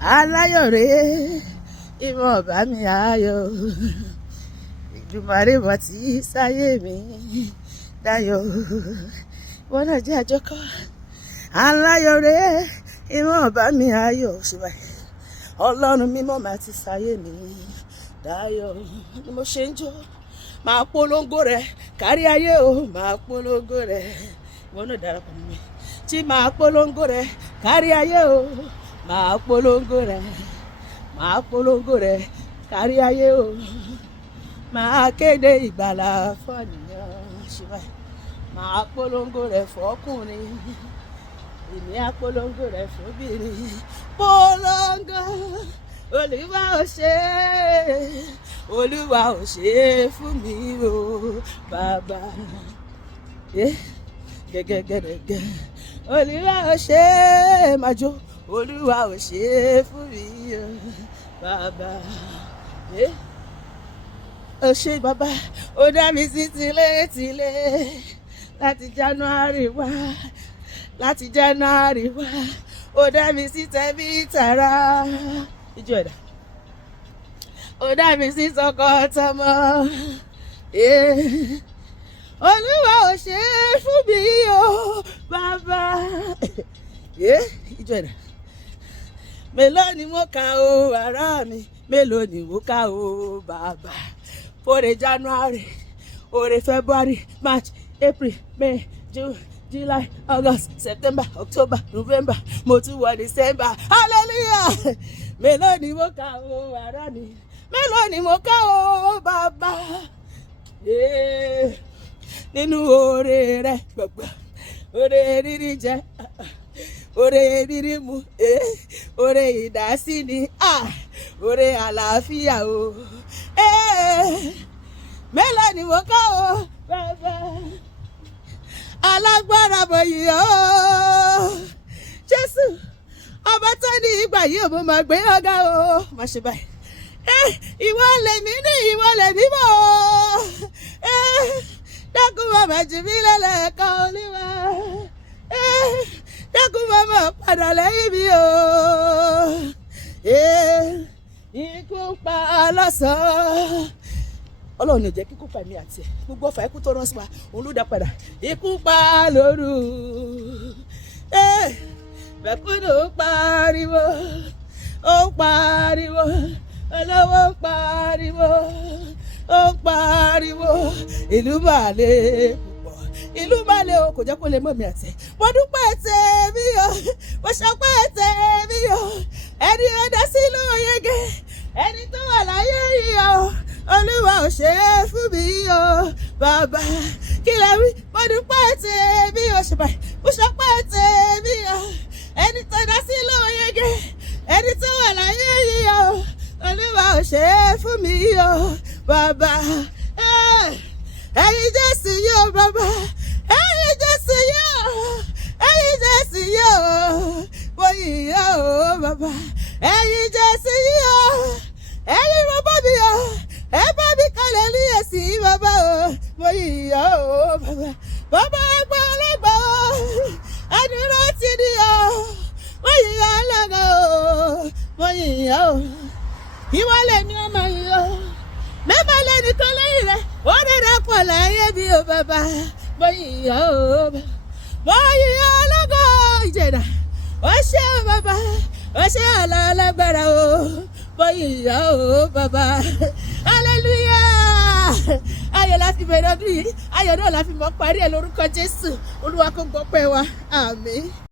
aláyọ̀rẹ́ ìmọ̀ ọ̀bá mi ayọ̀ ìdùmarè bọ̀ tí sáyé mi dayọ̀ wọn náà jẹ́ àjọkọ́ aláyọ̀rẹ́ ìmọ̀ ọ̀bá mi ayọ̀ ṣùgbọ́n ọlọ́run mímọ́ máa ti sáyé mi dayọ̀ ni mo ṣe ń jó máa polongo rẹ̀ kárí ayé o máa polongo rẹ̀ wọn náà darapọ̀ mọ́ mi tí máa polongo rẹ̀ kárí ayé o máa polongo rẹ̀ kárí ayé o máa kéde ìgbàlà fọ́nìyàn ṣùgbọ́n máa polongo rẹ̀ fọ́kùnrin èmi á polongo rẹ̀ fóbìnrin polongo olúwa ò ṣe fún mi o bàbá gẹ́gẹ́gẹ́gẹ́ olúwa ò ṣe máa jó olúwa ò ṣe fún mi o bàbá ó ṣe bàbá ó dá mi sí tilétilé láti January wá ó dá mi sí tẹbí tàrà ìjọ ẹ̀dá ó dá mi sí tọkọtọmọ olúwa ò ṣe fún mi o bàbá ìjọ ẹ̀dá mélòó ni mo kà o ará mi mélòó ni mo kà o bàbá fòrè January òrè February March April May June July August September October November mo tún wọ December hallelujah mélòó ni mo kà o ará mi mélòó ni mo kà o bàbá nínú oore rẹ gbọgbọ oore rírí jẹ oore rírí mu oore ìdásí ni oore àlàáfíà o mélòó ni mo kà o bàbá alágbára bòyí o Jésù ọba tó ní ìgbà yìí ò mọ máa gbé ọgá o má ṣe báyìí ìwọ lèmi ní ìwọ lèmi mọ o dákun bàbá jù mí lẹ́lẹ́kan olúwa dákun bàbá padà lẹ́yìn mi o ikú pa lọ́sàn-án ọlọ́run ò jẹ́ kíkú pa èmi àti ẹ̀ gbogbo ọ̀fà ikú tó rán sí wa òun ló dá padà ikú pa lóru bẹ́kúndùn ó pariwo olówó ń pariwo ìlú màlẹ́ púpọ̀ ìlú màlẹ́ o kò jẹ́ kó lè mọ̀ mi àti ẹ̀ mo dúpẹ́ tèmi o mo ṣọpẹ́ tèmi o ẹni ọdẹ sílùú yege ẹni tó wà láyé yìí o olúwa ò ṣe é fún mi o bàbá kí lè wí mo dúpẹ́ tèmi o ṣe báyìí mo ṣọpẹ́ tèmi o ẹni tó dá sílùú yege ẹni tó wà láyé yìí o olúwa ò ṣe é fún mi o bàbá ẹ̀yin Jésù yìí o bàbá ẹ̀yin Jésù yìí o ẹ̀yin Jésù yìí o mo yìn ọ́ o bàbá ẹ̀yin Jésù yìí o ẹ̀yin bàbá mi o ẹ bá mi kalẹ̀ ní èsì bàbá o mo yìn ọ́ o bàbá ẹgbẹ́ ọlọ́gbà o àdúrà ti ní o mo yìn ọ́ lọ́gà o mo yìn ọ́ o ìwọ lèmi ọmọ yìí o mẹ́fà lẹ́ni tó lẹ́yìn rẹ̀ ó rẹ̀rẹ̀ pọ̀ láyé mi o bàbá mo yìn ọ́ o mo yìn ọ́ lọ́gà ìjẹ̀dá ó ṣe o bàbá ó ṣe alágbára o mo yìn ọ́ o bàbá hallelujah ayọ̀ láti bẹ̀rẹ̀ ọdún yìí ayọ̀ náà la fi mọ́ parí ẹ̀ lórúkọ Jésù olúwa kó gbọ́ pẹ́ wa àmín.